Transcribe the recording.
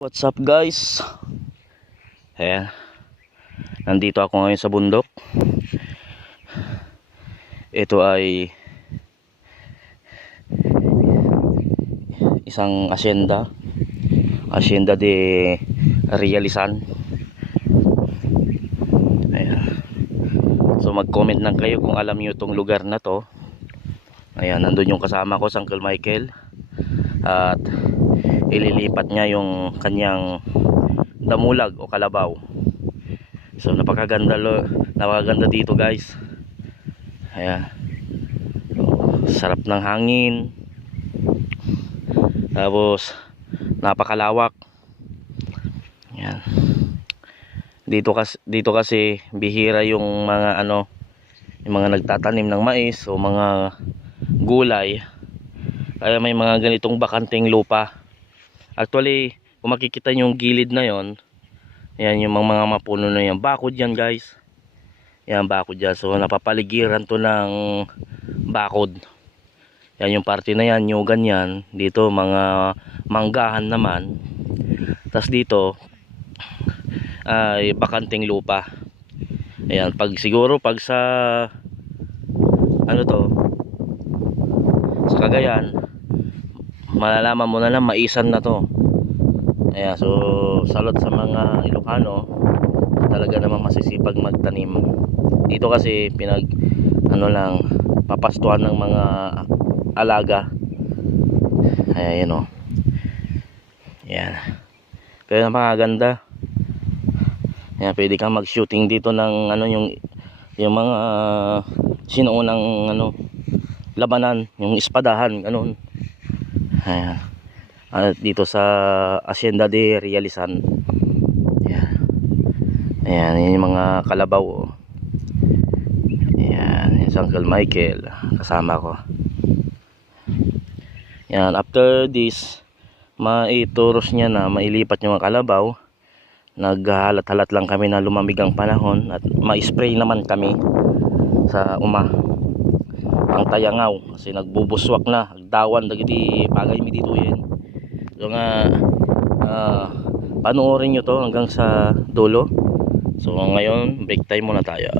What's up guys? Ayan. Nandito ako ngayon sa bundok. Ito ay isang asyenda. Asyenda de Realizan. Ayan. So mag-comment lang kayo kung alam niyo itong lugar na to. Ayan, nandun yung kasama ko, Uncle Michael. At ililipat niya yung kanyang damulag o kalabaw. So napakaganda dito guys. Ayan. Sarap ng hangin. Tapos napakalawak. Ayan. Dito kasi bihira yung mga yung mga nagtatanim ng mais o mga gulay. Kaya may mga ganitong bakanteng lupa. Actually, kung makikita nyo yung gilid na yon, yan yung mga mapuno na yan. Bakod yan guys. Yan, bakod yan. So napapaligiran to ng bakod. Yan yung parte na yan, nyugan yan. Dito mga manggahan naman. Tas dito ay bakanteng lupa. Ayan, siguro pag sa sa Cagayan, malalaman mo na lang maisan na to. Ayan, so salot sa mga Ilocano talaga namang masisipag magtanim. Dito kasi papastuhan ng mga alaga. Ayan o. Ayan. Pero napakaganda. Ayan, pwede kang mag shooting dito ng yung mga sinuunang labanan, yung espadahan, ganun. Ayan. Dito sa Asyenda de Realizan. Ayan. Ayan, yung mga kalabaw. Ayan, yung Uncle Michael kasama ko. Ayan, after this maituros niya na mailipat yung mga kalabaw. Naghahalat-halat lang kami na lumamig ang panahon at ma-spray naman kami sa ang tayangaw kasi nagbubuswak na agdawan dagiti pagay mi dito yan. So nga panoorin nyo to hanggang sa dulo. So ngayon break time muna tayo.